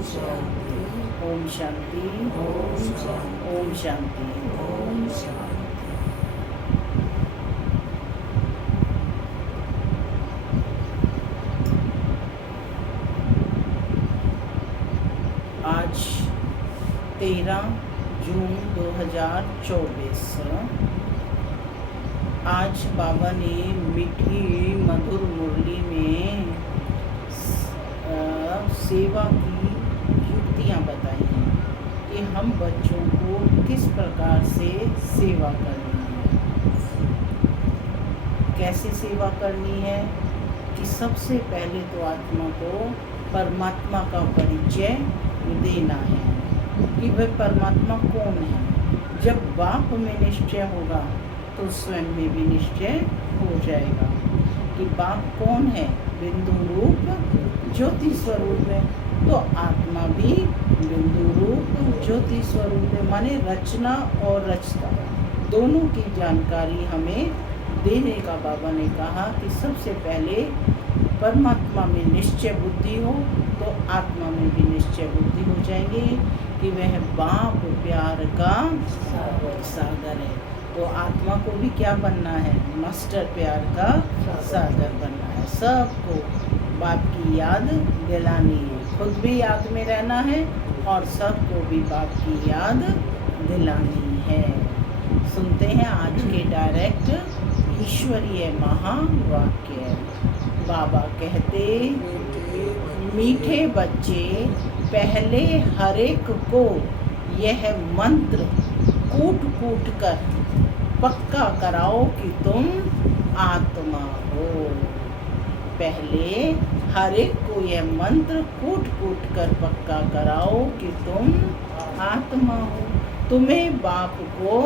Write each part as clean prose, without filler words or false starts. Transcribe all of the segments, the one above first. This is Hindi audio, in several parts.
शांति। ओम शांति। ओम शांति। ओम शांति। ओम शांति। आज 13 जून 2024। आज बाबा ने मीठी मधुर मुरली में सेवा की युक्तियाँ बताई हैं कि हम बच्चों को किस प्रकार से सेवा करनी है। कैसे सेवा करनी है कि सबसे पहले तो आत्मा को परमात्मा का परिचय देना है कि वह परमात्मा कौन है। जब बाप में निश्चय होगा तो स्वयं में भी निश्चय हो जाएगा कि बाप कौन है। बिंदु रूप ज्योति स्वरूप है, तो आत्मा भी बिंदु रूप ज्योति स्वरूप है। माने रचना और रचता दोनों की जानकारी हमें देने का बाबा ने कहा कि सबसे पहले परमात्मा में निश्चय बुद्धि हो तो आत्मा में भी निश्चय बुद्धि हो जाएंगे कि वह बाप प्यार का सागर है। तो आत्मा को भी क्या बनना है, मास्टर प्यार का सागर बनना है। सबको बाप की याद दिलानी है, खुद भी याद में रहना है और सबको भी बाप की याद दिलानी है। सुनते हैं आज के डायरेक्ट ईश्वरीय महावाक्य। बाबा कहते, मीठे बच्चे पहले हर एक को यह मंत्र कूट कूट कर पक्का कराओ कि तुम आत्मा हो। पहले हर एक को यह मंत्र कूट कूट कर पक्का कराओ कि तुम आत्मा हो। तुम्हें बाप को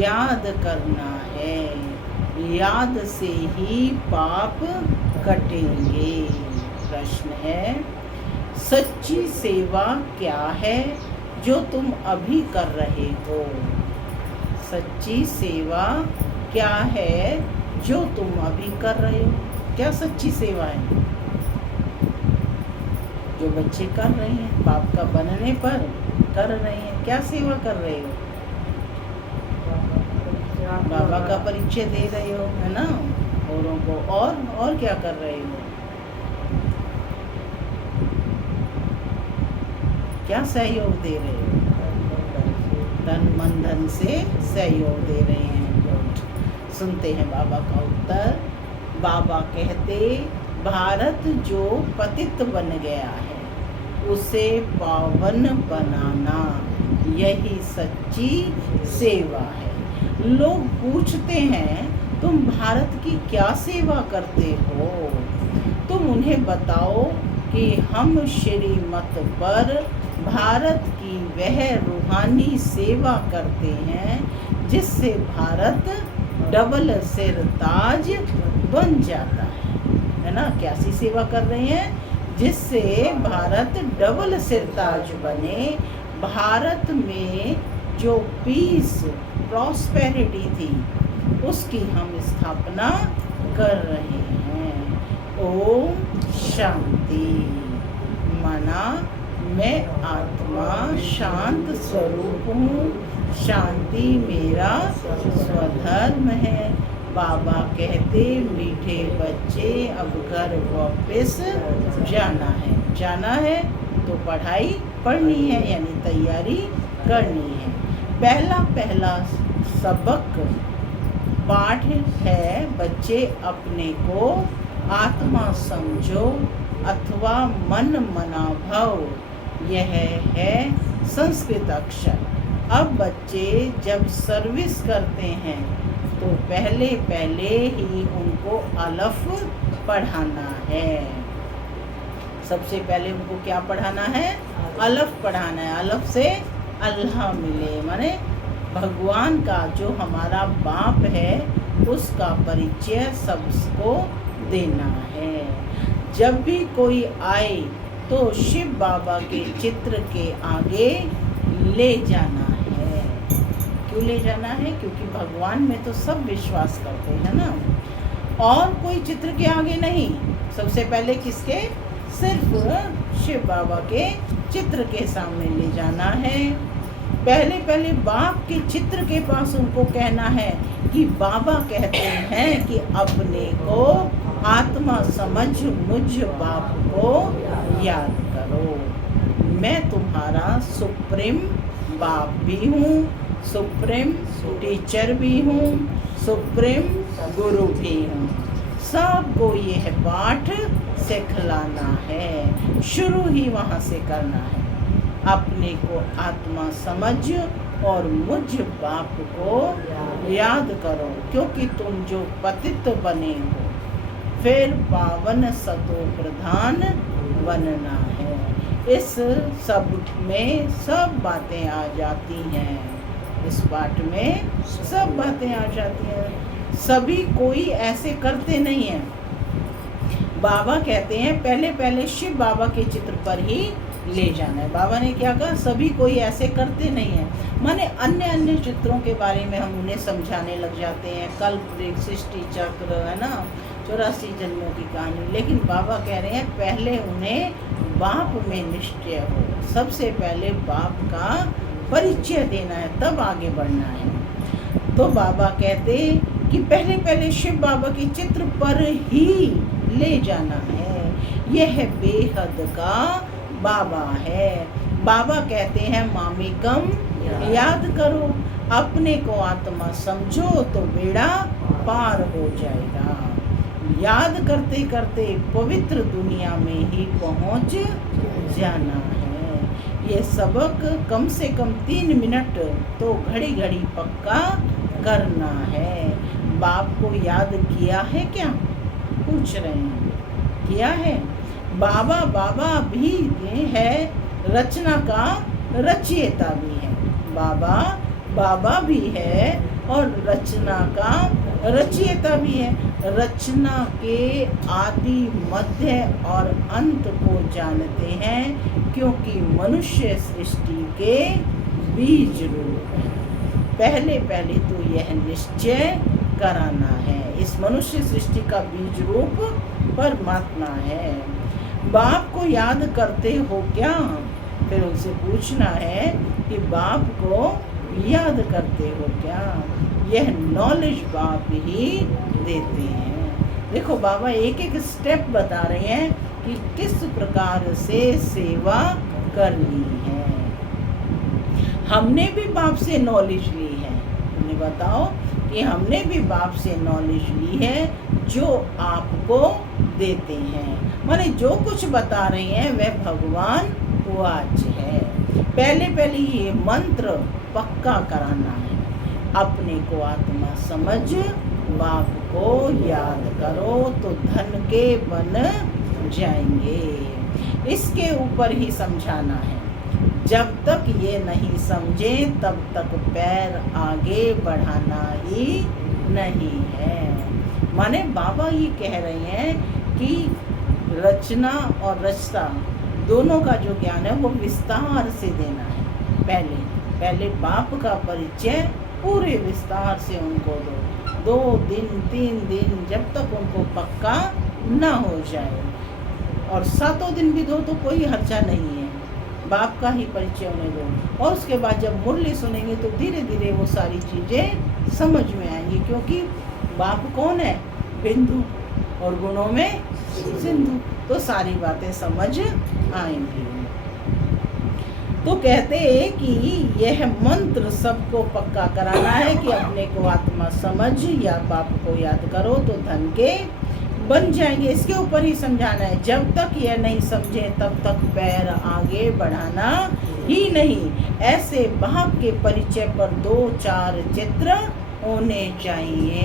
याद करना है, याद से ही पाप कटेंगे। प्रश्न है, सच्ची सेवा क्या है जो तुम अभी कर रहे हो? सच्ची सेवा क्या है जो तुम अभी कर रहे हो? क्या सच्ची सेवा है जो बच्चे कर रहे हैं? बाप का बनने पर कर रहे हैं। क्या सेवा कर रहे हो? बाबा का परिचय दे रहे हो, है ना, औरों को। और क्या कर रहे हो? क्या सहयोग दे रहे हो? तन मन धन से सहयोग दे रहे हैं। सुनते हैं बाबा का उत्तर। बाबा कहते, भारत जो पतित बन गया है उसे पावन बनाना यही सच्ची सेवा है। लोग पूछते हैं, तुम भारत की क्या सेवा करते हो? तुम उन्हें बताओ कि हम श्रीमत पर भारत की वह रूहानी सेवा करते हैं जिससे भारत डबल सिर ताज बन जाता है ना। कैसी सेवा कर रहे हैं? जिससे भारत डबल सिर ताज बने। भारत में जो पीस प्रॉस्पेरिटी थी उसकी हम स्थापना कर रहे हैं। ओम शांति। माना, मैं आत्मा शांत स्वरूप हूँ, शांति मेरा स्वधर्म है। बाबा कहते, मीठे बच्चे अब घर वापस जाना है तो पढ़ाई पढ़नी है, यानी तैयारी करनी है। पहला सबक पाठ है, बच्चे अपने को आत्मा समझो अथवा मन मना भव। यह है संस्कृत अक्षर। अब बच्चे जब सर्विस करते हैं तो पहले ही उनको अलफ पढ़ाना है। सबसे पहले उनको क्या पढ़ाना है? अलफ पढ़ाना है। अलफ से अल्लाह मिले, माने भगवान का जो हमारा बाप है उसका परिचय सबको देना है। जब भी कोई आए तो शिव बाबा के चित्र के आगे ले जाना है। क्यों ले जाना है? क्योंकि भगवान में तो सब विश्वास करते हैं ना, और कोई चित्र के आगे नहीं। सबसे पहले किसके? सिर्फ शिव बाबा के चित्र के सामने ले जाना है। पहले पहले बाप के चित्र के पास उनको कहना है कि बाबा कहते हैं कि अपने को आत्मा समझ मुझ बाप को याद करो। मैं तुम्हारा सुप्रीम बाप भी हूँ, सुप्रीम टीचर भी हूँ, सुप्रीम गुरु भी हूँ। सबको यह पाठ सिखलाना है, शुरू ही वहाँ से करना है। अपने को आत्मा समझ और मुझ बाप को याद करो, क्योंकि तुम जो पतित बने हो फिर पावन सतो प्रधान बनना है। इस सब में सब बातें आ जाती हैं, इस पाठ में सब बातें आ जाती हैं। सभी कोई ऐसे करते नहीं हैं। बाबा कहते हैं पहले पहले शिव बाबा के चित्र पर ही ले जाना है। बाबा ने क्या कहा, सभी कोई ऐसे करते नहीं हैं। माने अन्य अन्य चित्रों के बारे में हम उन्हें समझाने लग जाते हैं, कल्प वृक्ष, सृष्टि चक्र, है ना, 84 जन्मों की कहानी। लेकिन बाबा कह रहे हैं पहले उन्हें बाप में निश्चय हो, सबसे पहले बाप का परिचय देना है, तब आगे बढ़ना है। तो बाबा कहते कि पहले पहले शिव बाबा के चित्र पर ही ले जाना है। यह बेहद का बाबा है। बाबा कहते हैं मामिकम याद करो, अपने को आत्मा समझो तो बेड़ा पार हो जाएगा। याद करते करते पवित्र दुनिया में ही पहुंच जाना है। ये सबक कम से कम 3 मिनट तो घड़ी घड़ी पक्का करना है। बाप को याद किया है क्या, पूछ रहे हैं, किया है? बाबा बाबा भी है, रचना का रचयिता भी है। बाबा बाबा भी है और रचना का रचयिता भी है। रचना के आदि मध्य और अंत को जानते हैं, क्योंकि मनुष्य सृष्टि के बीज रूप है। पहले पहले तो यह निश्चय कराना है, इस मनुष्य सृष्टि का बीज रूप परमात्मा है। बाप को याद करते हो क्या? फिर उनसे पूछना है कि बाप को याद करते हो क्या? यह नॉलेज बाप ही देते हैं। देखो बाबा एक एक स्टेप बता रहे हैं कि किस प्रकार से सेवा करनी है। हमने भी बाप से नॉलेज ली है, उन्हें बताओ कि हमने भी बाप से नॉलेज ली है, जो आपको देते हैं। माने जो कुछ बता रहे हैं वह भगवान वाच है। पहले पहले ये मंत्र पक्का कराना है, अपने को आत्मा समझ बाप को याद करो तो धन के बन जाएंगे। इसके ऊपर ही समझाना है। जब तक ये नहीं समझे तब तक पैर आगे बढ़ाना ही नहीं है। माने बाबा ये कह रहे हैं कि रचना और रचता दोनों का जो ज्ञान है वो विस्तार से देना है। पहले पहले बाप का परिचय पूरे विस्तार से उनको दो, 2 दिन 3 दिन, जब तक उनको पक्का ना हो जाए। और 7 दिन भी दो तो कोई हर्जा नहीं है, बाप का ही परिचय उन्हें दो। और उसके बाद जब मुरली सुनेंगे तो धीरे धीरे वो सारी चीज़ें समझ में आएंगी, क्योंकि बाप कौन है? बिंदु, और गुणों में सिंधु, तो सारी बातें समझ आएंगी। तो कहते हैं कि यह मंत्र सबको पक्का कराना है कि अपने को आत्मा समझ या बाप को याद करो तो धन के बन जाएंगे। इसके ऊपर ही समझाना है। जब तक यह नहीं समझे तब तक पैर आगे बढ़ाना ही नहीं। ऐसे बाप के परिचय पर 2-4 चित्र होने चाहिए,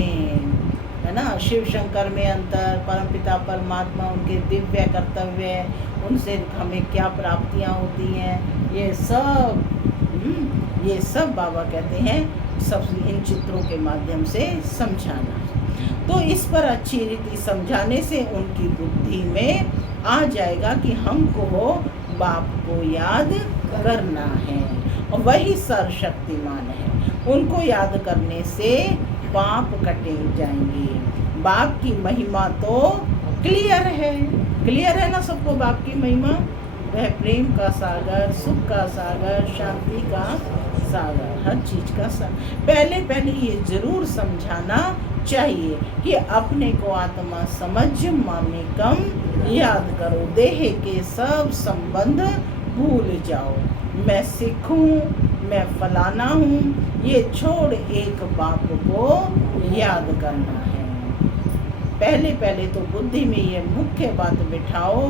है ना। शिव शंकर में अंतर, परमपिता परमात्मा, उनके दिव्य कर्तव्य, उनसे हमें क्या प्राप्तियां होती हैं, ये सब बाबा कहते हैं सब इन चित्रों के माध्यम से समझाना। तो इस पर अच्छी रीति समझाने से उनकी बुद्धि में आ जाएगा कि हमको बाप को याद करना है और वही सर्वशक्तिमान है। उनको याद करने से पाप कटे जाएंगे। बाप की महिमा तो क्लियर है ना सबको, बाप की महिमा वह प्रेम का सागर, सुख का सागर, शांति का सागर, हर चीज का सागर। पहले पहले ये जरूर समझाना चाहिए कि अपने को आत्मा समझ मामेकम याद करो, देह के सब संबंध भूल जाओ। मैं सिख हूँ, मैं फलाना हूँ, ये छोड़ एक बाप को याद करना है। पहले पहले तो बुद्धि में ये मुख्य बात बिठाओ,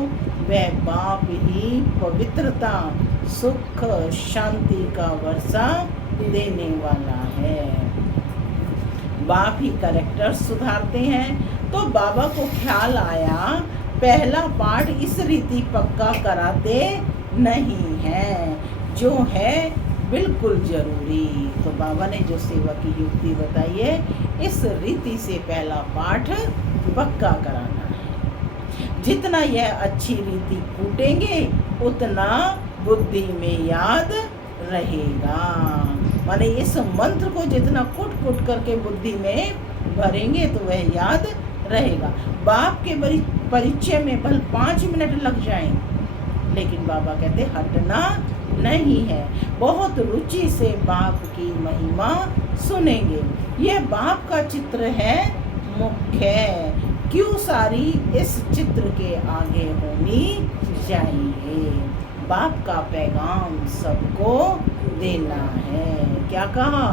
वह बाप ही पवित्रता, सुख, शांति का वर्षा देने वाला है। बाप ही कैरेक्टर सुधारते हैं। तो बाबा को ख्याल आया पहला पाठ इस रीति पक्का कराते नहीं है, जो है बिल्कुल जरूरी। तो बाबा ने जो सेवा की युक्ति बताई है, इस रीति से पहला पाठ पक्का कराना है। जितना यह अच्छी रीति कूटेंगे उतना बुद्धि में याद रहेगा। माने इस मंत्र को जितना कूट कूट करके बुद्धि में भरेंगे तो वह याद रहेगा। बाप के परिचय में भले 5 मिनट लग जाएं, लेकिन बाबा कहते हटना नहीं है। बहुत रुचि से बाप की महिमा सुनेंगे। यह बाप का चित्र है मुख्य, क्यों सारी इस चित्र के आगे होनी चाहिए। बाप का पैगाम सबको देना है। क्या कहा?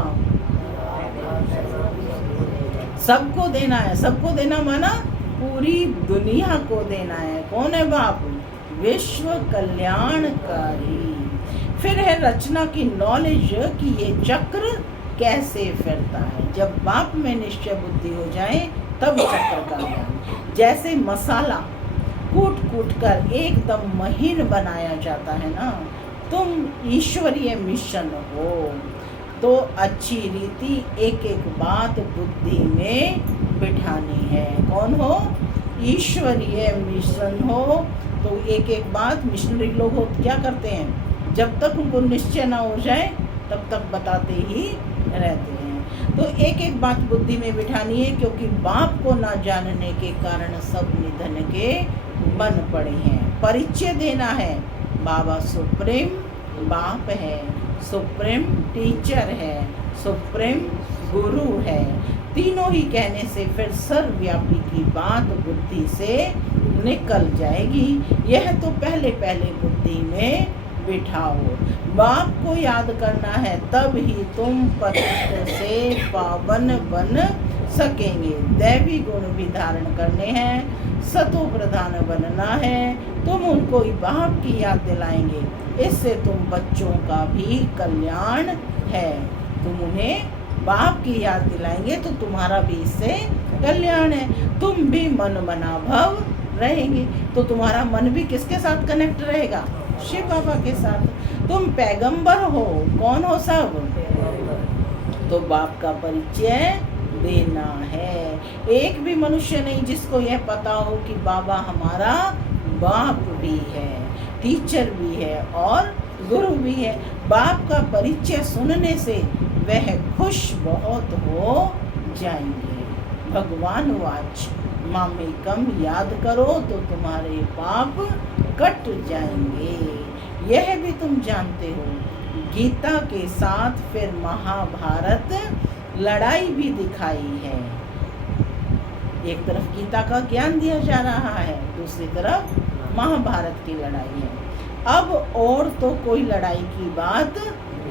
सबको देना है। सबको देना माना पूरी दुनिया को देना है। कौन है बाप? विश्व कल्याणकारी। फिर है रचना की नॉलेज कि ये चक्र कैसे फिरता है। जब बाप में निश्चय बुद्धि हो जाए तब चक्र का ज्ञान। जैसे मसाला कूट कूट कर एकदम महीन बनाया जाता है ना, तुम ईश्वरीय मिशन हो तो अच्छी रीति एक एक बात बुद्धि में बिठानी है। कौन हो? ईश्वरीय मिशन हो तो एक एक बात। मिशनरी लोग हो क्या करते हैं, जब तक उनको निश्चय ना हो जाए तब तक बताते ही रहते हैं। तो एक एक बात बुद्धि में बिठानी है, क्योंकि बाप को ना जानने के कारण सब निधन के बन पड़े हैं। परिचय देना है, बाबा सुप्रीम बाप है, सुप्रीम टीचर है, सुप्रीम गुरु है। तीनों ही कहने से फिर सर्वव्यापी की बात बुद्धि से निकल जाएगी। यह तो पहले पहले बुद्धि में बिठाओ। बाप को याद करना है, तब ही तुम पतित से पावन बन सकेंगे। दैवी गुण भी धारण करने हैं, सतो प्रधान बनना है। तुम उनको बाप की याद दिलाएंगे, इससे तुम बच्चों का भी कल्याण है। तुम उन्हें बाप की याद दिलाएंगे तो तुम्हारा भी इससे कल्याण है। तुम भी मन मनाभव रहेंगे, तो तुम्हारा मन भी किसके साथ कनेक्ट रहेगा? शिव बाबा के साथ। तुम पैगंबर हो। कौन हो सब? तो बाप का परिचय देना है। एक भी मनुष्य नहीं जिसको यह पता हो कि बाबा हमारा बाप भी है, टीचर भी है और गुरु भी है। बाप का परिचय सुनने से वह खुश बहुत हो जाएंगे। भगवान वाच मामेकम याद करो तो तुम्हारे पाप कट जाएंगे। यह भी तुम जानते हो। गीता के साथ फिर महाभारत लड़ाई भी दिखाई है। एक तरफ गीता का ज्ञान दिया जा रहा है, दूसरी तरफ महाभारत की लड़ाई है। अब और तो कोई लड़ाई की बात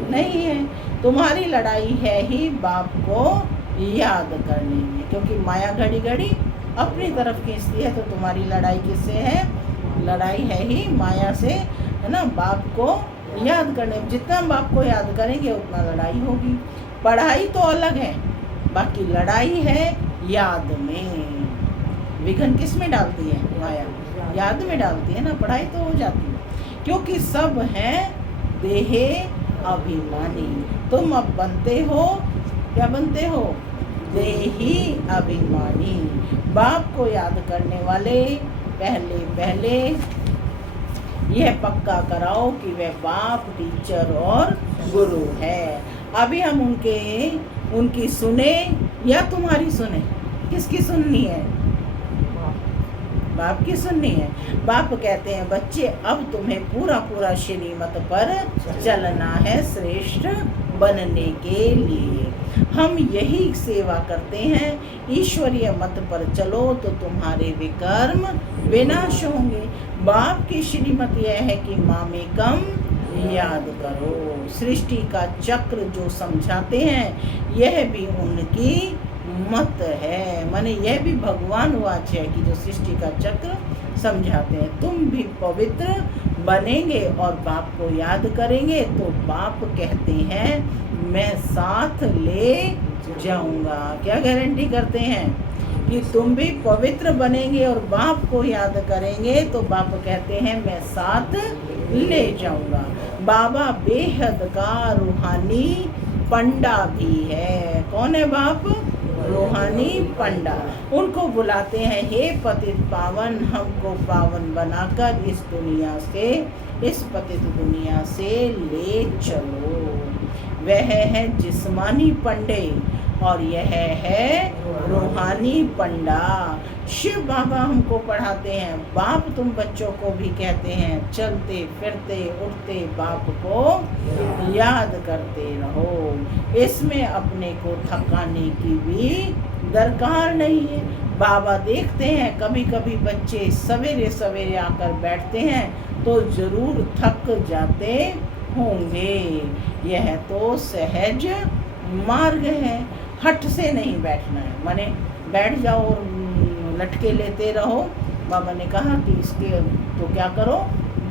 नहीं है। तुम्हारी लड़ाई है ही बाप को याद करने में, क्योंकि माया घड़ी घड़ी अपनी तरफ खींचती है। तो तुम्हारी लड़ाई किससे है? लड़ाई है ही माया से, है ना। बाप को याद करने, जितना बाप को याद करेंगे उतना लड़ाई होगी। पढ़ाई तो अलग है, बाकी लड़ाई है याद में। विघन किस में डालती है? माया याद में डालती है ना। पढ़ाई तो हो जाती है, क्योंकि सब हैं देहे अभिमानी। तुम अब बनते हो, क्या बनते हो? देही अभिमानी। बाप को याद करने वाले पहले पहले यह पक्का कराओ कि वह बाप, टीचर और गुरु है। अभी हम उनकी सुने या तुम्हारी सुने? किसकी सुननी है? बाप की सुननी है। बाप कहते हैं बच्चे अब तुम्हें पूरा पूरा श्रीमत पर चलना है श्रेष्ठ बनने के लिए। हम यही सेवा करते हैं, ईश्वरीय मत पर चलो तो तुम्हारे विकर्म विनाश होंगे। बाप की श्रीमत यह है कि मामेकम याद करो। सृष्टि का चक्र जो समझाते हैं यह भी उनकी मत है, माने यह भी भगवान वाच है कि जो सृष्टि का चक्र समझाते हैं। तुम भी पवित्र बनेंगे और बाप को याद करेंगे तो बाप कहते हैं मैं साथ ले जाऊंगा। क्या गारंटी करते हैं कि तुम भी पवित्र बनेंगे और बाप को याद करेंगे तो बाप कहते हैं मैं साथ ले जाऊंगा। बाबा बेहद का रूहानी पंडा भी है। कौन है बाप? रूहानी पंडा। उनको बुलाते हैं हे पतित पावन, हमको पावन बनाकर इस दुनिया से, इस पतित दुनिया से ले चलो। वह है जिस्मानी पंडे और यह है रूहानी पंडा। शिव बाबा हमको पढ़ाते हैं। बाप तुम बच्चों को भी कहते हैं चलते फिरते उठते बाप को याद करते रहो। इसमें अपने को थकाने की भी दरकार नहीं है। बाबा देखते हैं कभी कभी बच्चे सवेरे सवेरे आकर बैठते हैं तो जरूर थक जाते होंगे। यह तो सहज मार्ग है, हट से नहीं बैठना है। माने बैठ जाओ और लटके लेते रहो। बाबा ने कहा कि इसके तो क्या करो,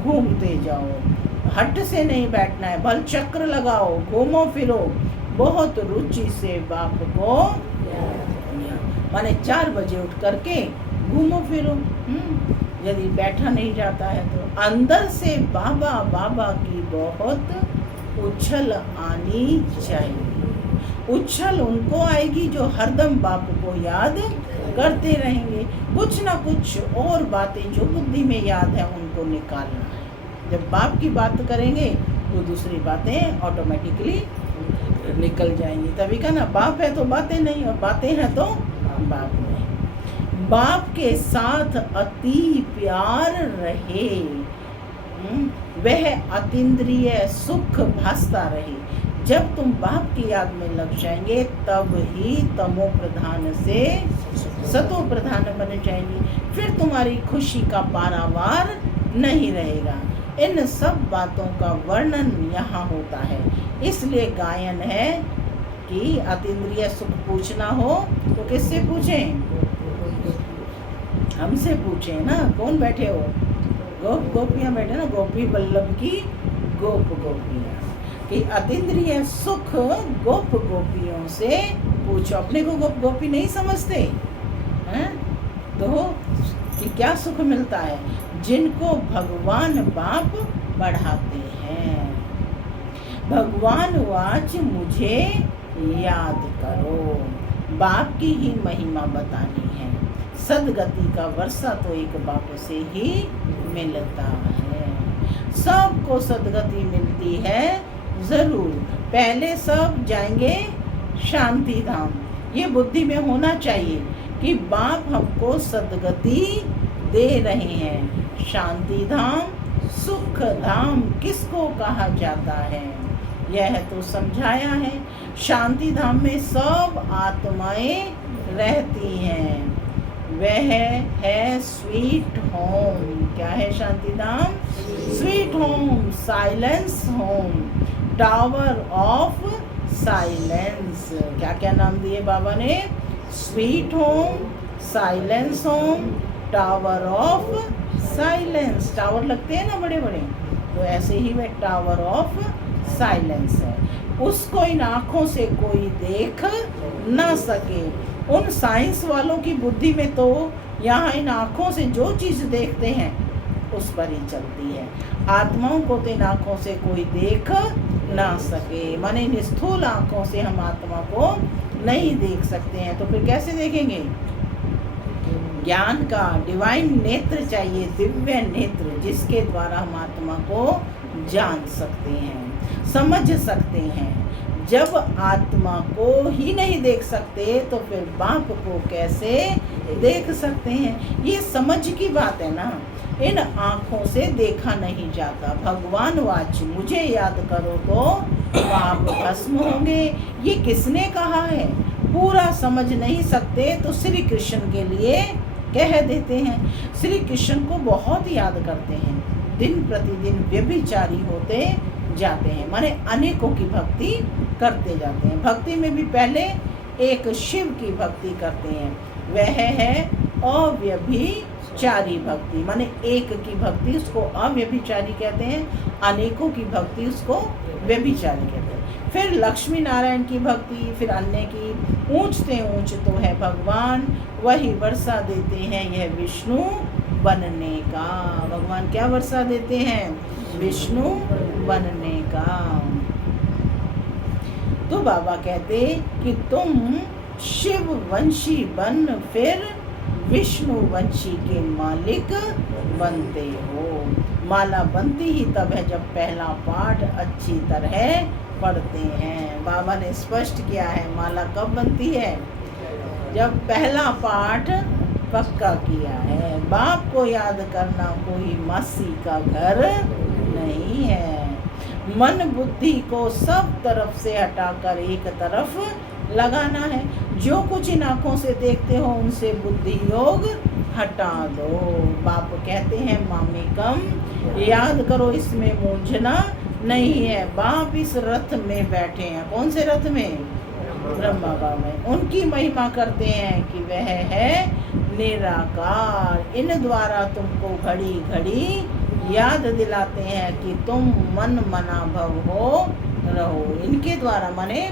घूमते जाओ। हट से नहीं बैठना है, बल चक्र लगाओ, घूमो फिरो बहुत रुचि से बाप को। माने 4 बजे उठ करके घूमो फिरो। यदि बैठा नहीं जाता है तो अंदर से बाबा बाबा की बहुत उछल आनी चाहिए। उछल उनको आएगी जो हरदम बाप को याद करते रहेंगे। कुछ ना कुछ और बातें जो बुद्धि में याद है उनको निकालना है। जब बाप की बात करेंगे तो दूसरी बातें ऑटोमेटिकली निकल जाएंगी। तभी का ना बाप है तो बातें नहीं, और बातें हैं तो बाप नहीं। बाप के साथ अति प्यार रहे, वह अतीन्द्रिय सुख भासता रहे। जब तुम बाप की याद में लग जाएंगे तब ही तमो प्रधान से सतो प्रधान बन जाएंगे। फिर तुम्हारी खुशी का पारावार नहीं रहेगा। इन सब बातों का वर्णन यहाँ होता है। इसलिए गायन है कि अतीन्द्रिय सुख पूछना हो तो किससे पूछें? हमसे पूछें ना। कौन बैठे हो? गोप गोपियाँ बैठे ना, गोपी वल्लभ की गोप गोपियाँ। कि अतीन्द्रिय सुख गोप गोपियों से पूछो। अपने को गोप गोपी नहीं समझते हैं तो कि क्या सुख मिलता है? जिनको भगवान बाप बढ़ाते हैं। भगवान वाच मुझे याद करो। बाप की ही महिमा बतानी है। सदगति का वर्षा तो एक बाप से ही मिलता है। सबको सदगति मिलती है जरूर। पहले सब जाएंगे शांति धाम। ये बुद्धि में होना चाहिए कि बाप हमको सदगति दे रहे हैं। शांति धाम सुख धाम किसको कहा जाता है यह तो समझाया है। शांति धाम में सब आत्माएं रहती हैं। वह है स्वीट होम। क्या है Shanti Dham? Sweet home, silence home, tower of silence. क्या क्या नाम दिए बाबा ने? Sweet home, silence home, tower of silence. Tower लगते हैं ना बड़े बड़े, तो ऐसे ही वह टावर ऑफ साइलेंस है। उसको इन आँखों से कोई देख ना सके। उन साइंस वालों की बुद्धि में तो यहाँ इन आँखों से जो चीज़ देखते हैं उस पर ही चलती है। आत्माओं को तो इन आँखों से कोई देख ना सके। माने इन स्थूल आँखों से हम आत्मा को नहीं देख सकते हैं, तो फिर कैसे देखेंगे? ज्ञान का डिवाइन नेत्र चाहिए, दिव्य नेत्र, जिसके द्वारा हम आत्मा को जान सकते हैं, समझ सकते हैं। जब आत्मा को ही नहीं देख सकते तो फिर बाप को कैसे देख सकते हैं। ये समझ की बात है ना, इन आँखों से देखा नहीं जाता। भगवान वाच मुझे याद करो तो पाप भस्म होंगे। ये किसने कहा है? पूरा समझ नहीं सकते तो श्री कृष्ण के लिए कह देते हैं। श्री कृष्ण को बहुत याद करते हैं, दिन प्रतिदिन व्यभिचारी होते जाते हैं, माने अनेकों की भक्ति करते जाते हैं। भक्ति में भी पहले एक शिव की भक्ति करते हैं, वह है अव्यभिचारी भक्ति, माने एक की भक्ति उसको अव्यभिचारी कहते हैं, अनेकों की भक्ति उसको व्यभिचारी कहते हैं। फिर लक्ष्मी नारायण की भक्ति, फिर अन्य की। ऊंचते ऊंच तो है भगवान, वही वर्षा देते हैं यह विष्णु बनने का। भगवान क्या वर्षा देते हैं? विष्णु बनने का। तो बाबा कहते कि तुम शिव वंशी बन फिर विष्णु वंशी के मालिक बनते हो। माला बनती ही तब है जब पहला पाठ अच्छी तरह पढ़ते हैं। बाबा ने स्पष्ट किया है, माला कब बनती है? जब पहला पाठ पक्का किया है। बाप को याद करना कोई मासी का घर नहीं है। मन बुद्धि को सब तरफ से हटाकर एक तरफ लगाना है। जो कुछ इन आँखों से देखते हो उनसे बुद्धि योग हटा दो। बाप कहते हैं मामिकम, याद करो इसमें मूंझना नहीं है। बाप इस रथ में बैठे हैं। कौन से रथ में? ब्रह्मा बाबा में। उनकी महिमा करते हैं कि वह है निराकार। इन द्वारा तुमको घड़ी घड़ी याद दिलाते हैं कि तुम मन मना भव हो रहो। इनके द्वारा माने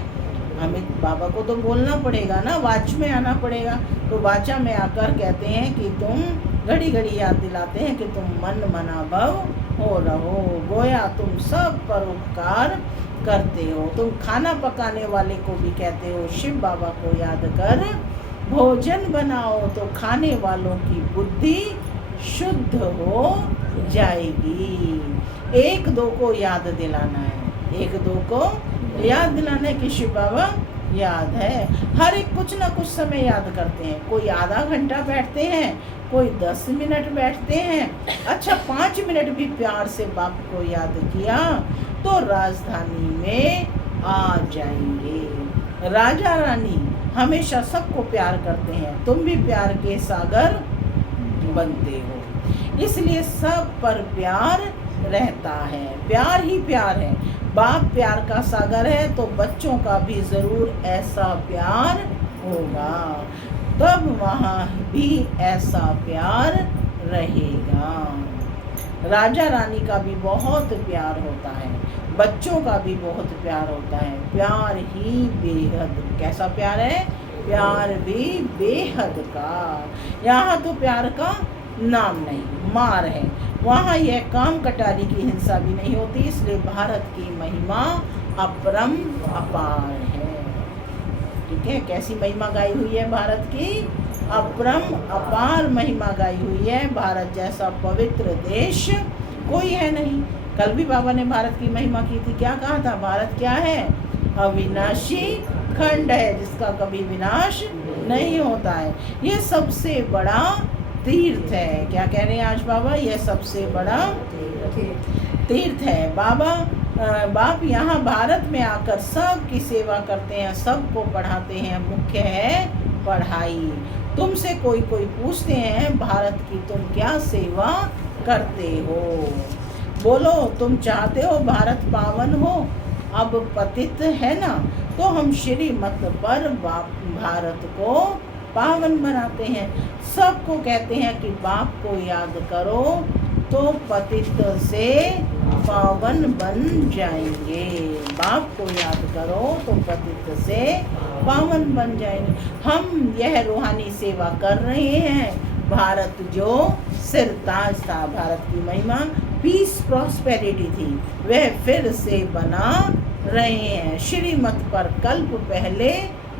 हमें बाबा को तो बोलना पड़ेगा ना, वाच में आना पड़ेगा। तो वाचा में आकर कहते हैं कि तुम घड़ी घड़ी याद दिलाते हैं कि तुम मन मना भव हो रहो। गोया तुम सब पर उपकार करते हो। तुम खाना पकाने वाले को भी कहते हो शिव बाबा को याद कर भोजन बनाओ, तो खाने वालों की बुद्धि शुद्ध हो जाएगी। एक दो को याद दिलाना है, एक दो को याद दिलाना है कि शिव बाबा याद है। हर एक कुछ ना कुछ समय याद करते हैं। कोई आधा घंटा बैठते हैं, कोई 10 मिनट बैठते हैं। अच्छा 5 मिनट भी प्यार से बाप को याद किया तो राजधानी में आ जाएंगे। राजा रानी हमेशा सबको प्यार करते हैं। तुम भी प्यार के सागर बनते हो, इसलिए सब पर प्यार रहता है। प्यार ही प्यार है। बाप प्यार का सागर है तो बच्चों का भी जरूर ऐसा प्यार होगा, तब वहाँ भी ऐसा प्यार रहेगा। राजा रानी का भी बहुत प्यार होता है, बच्चों का भी बहुत प्यार होता है। प्यार ही बेहद। कैसा प्यार है? प्यार भी बेहद का। यहाँ तो प्यार का नाम नहीं, मार है। वहाँ यह काम कटारी की हिंसा भी नहीं होती। इसलिए भारत की महिमा अपरम अपार है। ठीक है, कैसी महिमा गाई हुई है भारत की? अपरम अपार महिमा गाई हुई है। भारत जैसा पवित्र देश कोई है नहीं। कल भी बाबा ने भारत की महिमा की थी। क्या कहा था? भारत क्या है? अविनाशी खंड है जिसका कभी विनाश नहीं होता है। ये सबसे बड़ा तीर्थ है। क्या कह रहे हैं आज बाबा? यह सबसे बड़ा तीर्थ है। बाप यहाँ भारत में आकर सबकी सेवा करते हैं, सबको पढ़ाते हैं। मुख्य है पढ़ाई। तुमसे कोई पूछते हैं भारत की तुम क्या सेवा करते हो? बोलो तुम चाहते हो भारत पावन हो? अब पतित है ना, तो हम श्रीमत पर भारत को पावन बनाते हैं। सबको कहते हैं कि बाप को याद करो तो पतित से पावन बन जाएंगे। बाप को याद करो तो पतित से पावन बन जाएंगे। हम यह रूहानी सेवा कर रहे हैं। भारत जो सिरताज था, भारत की महिमा पीस प्रॉस्पेरिटी थी, वह फिर से बना रहे हैं। श्रीमत पर कल्प पहले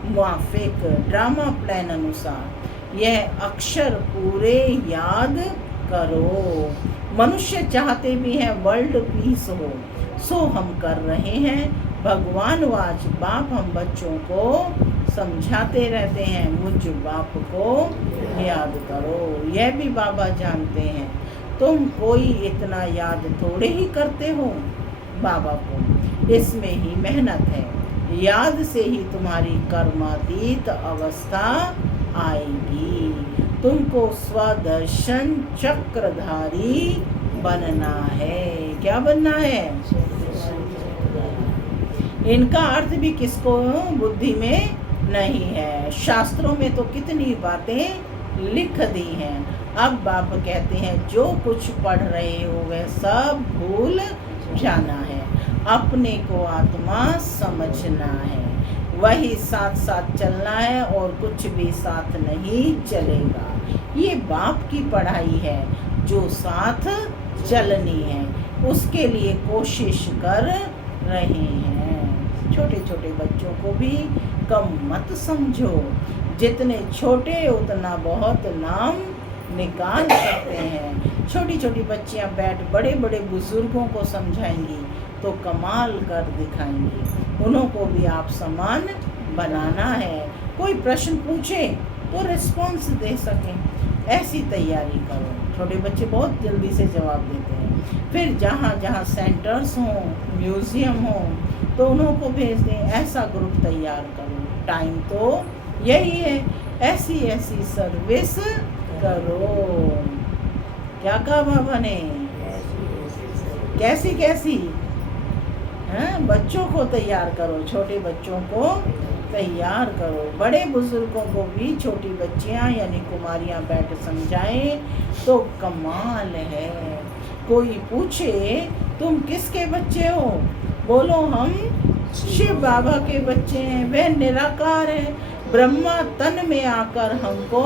मुआफिक ड्रामा प्लान अनुसार यह अक्षर पूरे याद करो। मनुष्य चाहते भी हैं वर्ल्ड पीस हो, सो हम कर रहे हैं। भगवान वाच बाप हम बच्चों को समझाते रहते हैं, मुझ बाप को याद करो। यह भी बाबा जानते हैं तुम कोई इतना याद थोड़े ही करते हो बाबा को, इसमें ही मेहनत है। याद से ही तुम्हारी कर्मातीत अवस्था आएगी। तुमको स्वदर्शन चक्रधारी बनना है। क्या बनना है? इनका अर्थ भी किसको बुद्धि में नहीं है। शास्त्रों में तो कितनी बातें लिख दी हैं। अब बाप कहते हैं जो कुछ पढ़ रहे हो वह सब भूल जाना है, अपने को आत्मा समझना है, वही साथ साथ चलना है और कुछ भी साथ नहीं चलेगा। ये बाप की पढ़ाई है जो साथ चलनी है, उसके लिए कोशिश कर रहे हैं। छोटे छोटे बच्चों को भी कम मत समझो, जितने छोटे उतना बहुत नाम निकाल सकते हैं। छोटी छोटी बच्चियां बैठ बड़े बड़े बुजुर्गों को समझाएंगी तो कमाल कर दिखाएंगी। उन्हों को भी आप समान बनाना है। कोई प्रश्न पूछे तो रिस्पॉन्स दे सकें, ऐसी तैयारी करो। छोटे बच्चे बहुत जल्दी से जवाब देते हैं। फिर जहाँ जहाँ सेंटर्स हों, म्यूज़ियम हो तो उन्हों को भेज दें, ऐसा ग्रुप तैयार करो। टाइम तो यही है, ऐसी ऐसी सर्विस करो। क्या कहा बाबा ने? कैसी कैसी? हैं? बच्चों को तैयार करो, छोटे बच्चों को तैयार करो। बड़े बुजुर्गों को भी छोटी बच्चियां यानी कुमारियां बैठ समझाएं तो कमाल है। कोई पूछे तुम किसके बच्चे हो, बोलो हम शिव बाबा के बच्चे हैं। वे निराकार है, ब्रह्मा तन में आकर हमको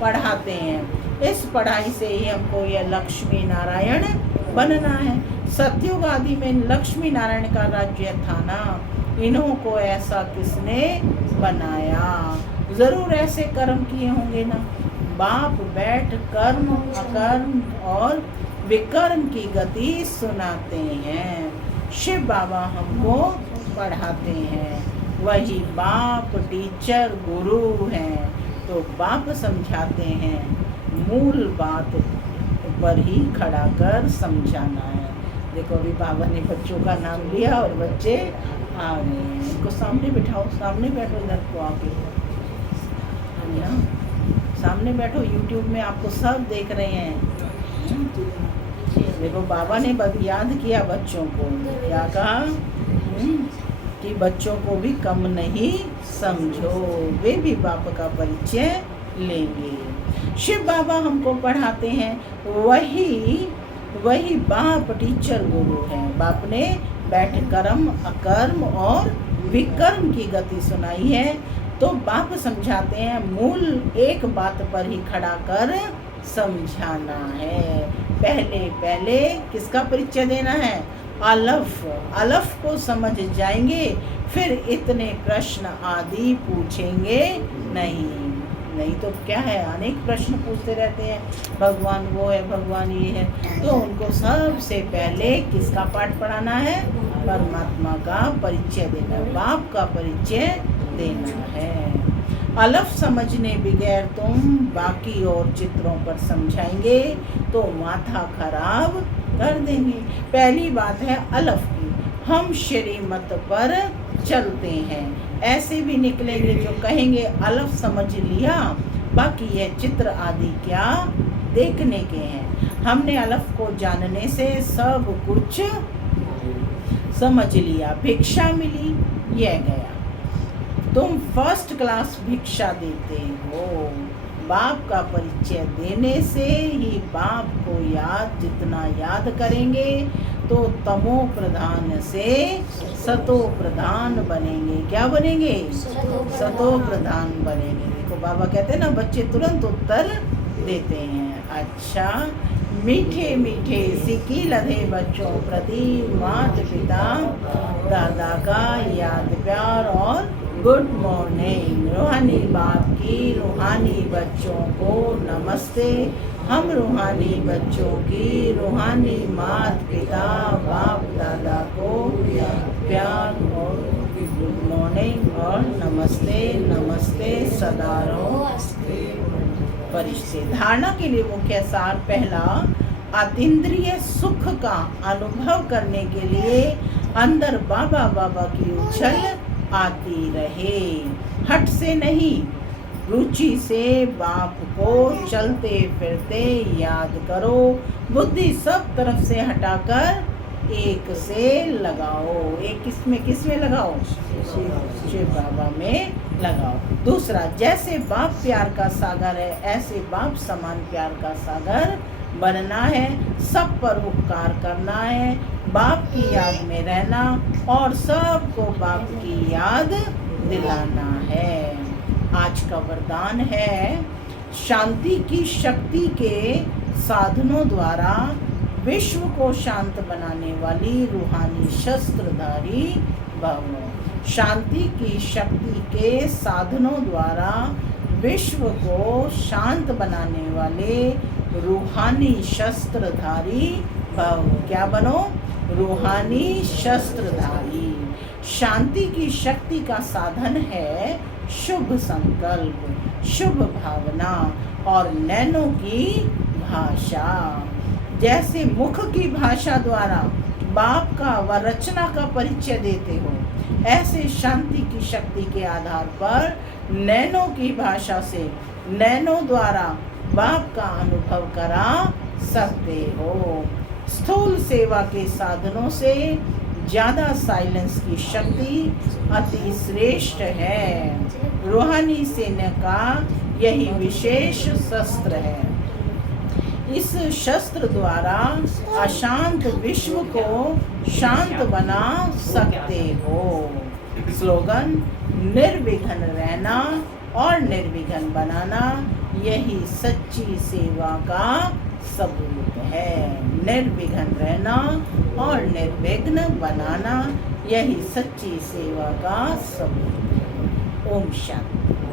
पढ़ाते हैं। इस पढ़ाई से ही हमको यह लक्ष्मी नारायण बनना है। सतयुग आदि में लक्ष्मी नारायण का राज्य था ना, इन्हों को ऐसा किसने बनाया? जरूर ऐसे कर्म किए होंगे ना। बाप बैठ कर्म अकर्म और विकर्म की गति सुनाते हैं। शिव बाबा हमको पढ़ाते हैं, वही बाप टीचर गुरु हैं। तो बाप समझाते हैं, मूल बात पर ही खड़ा कर समझाना है। देखो अभी बाबा ने बच्चों का नाम लिया और बच्चे आ गए हैं। इनको सामने बिठाओ, सामने बैठो, इधर को आके यहाँ सामने बैठो। यूट्यूब में आपको सब देख रहे हैं। देखो बाबा ने याद किया बच्चों को, क्या कहा कि बच्चों को भी कम नहीं समझो, वे भी बाप का परिचय लेंगे। शिव बाबा हमको पढ़ाते हैं, वही बाप टीचर गुरु है। बाप ने बैठ कर्म अकर्म और विकर्म की गति सुनाई है। तो बाप समझाते हैं, मूल एक बात पर ही खड़ा कर समझाना है। पहले किसका परिचय देना है? अलफ। अलफ को समझ जाएंगे फिर इतने प्रश्न आदि पूछेंगे नहीं तो क्या है, अनेक प्रश्न पूछते रहते हैं, भगवान वो है, भगवान ये है। तो उनको सबसे पहले किसका पाठ पढ़ाना है? परमात्मा का परिचय देना है, बाप का परिचय देना है। अलफ समझने बगैर तुम बाकी और चित्रों पर समझाएंगे तो माथा खराब कर देंगे। पहली बात है अलफ की, हम श्रीमत पर चलते हैं। ऐसे भी निकलेंगे जो कहेंगे अलफ समझ लिया, बाकी ये चित्र आदि क्या देखने के हैं। हमने अलफ को जानने से सब कुछ समझ लिया, भिक्षा मिली, यह गया। तुम फर्स्ट क्लास भिक्षा देते हो। बाप का परिचय देने से ही बाप को जितना याद करेंगे तो तमो प्रधान से सतो प्रधान बनेंगे। क्या बनेंगे? सतो प्रधान बनेंगे। देखो बाबा कहते हैं ना, बच्चे तुरंत उत्तर देते हैं। अच्छा, मीठे मीठे सिक्की लधे बच्चों प्रति माता पिता दादा का याद प्यार और गुड मॉर्निंग। रूहानी बाप की रूहानी बच्चों को नमस्ते। हम रूहानी बच्चों की रूहानी माता पिता बाप दादा को प्यार और गुड मॉर्निंग और नमस्ते। नमस्ते नमस्ते सदा रहो फरिश्ते। धारणा के लिए मुख्य सार पहला, अतीन्द्रिय सुख का अनुभव करने के लिए अंदर बाबा बाबा की उछल आती रहे, हट से नहीं, रुचि से बाप को चलते फिरते याद करो। बुद्धि सब तरफ से हटाकर एक से लगाओ। एक किसमें लगाओ? शिव बाबा में लगाओ। दूसरा, जैसे बाप प्यार का सागर है, ऐसे बाप समान प्यार का सागर बनना है। सब पर उपकार करना है, बाप की याद में रहना और सबको बाप की याद दिलाना है। आज का वरदान है, शांति की शक्ति के साधनों द्वारा विश्व को शांत बनाने वाली रूहानी शस्त्रधारी भव। शांति की शक्ति के साधनों द्वारा विश्व को शांत बनाने वाले रूहानी शस्त्रधारी भव। क्या बनो? रूहानी शस्त्रधारी। शांति की शक्ति का साधन है शुभ संकल्प, शुभ भावना और नैनों की भाषा। जैसे मुख की भाषा द्वारा बाप का व रचना का परिचय देते हो, ऐसे शांति की शक्ति के आधार पर नैनों की भाषा से, नैनों द्वारा बाप का अनुभव करा सकते हो। स्थूल सेवा के साधनों से ज्यादा साइलेंस की शक्ति अति श्रेष्ठ है। रूहानी सेना का यही विशेष शस्त्र है। इस शस्त्र द्वारा अशांत विश्व को शांत बना सकते हो। स्लोगन, निर्विघ्न रहना और निर्विघ्न बनाना, यही सच्ची सेवा का सबूत है। निर्विघ्न रहना और निर्विघ्न बनाना, यही सच्ची सेवा का सबूत है। ओम शांति।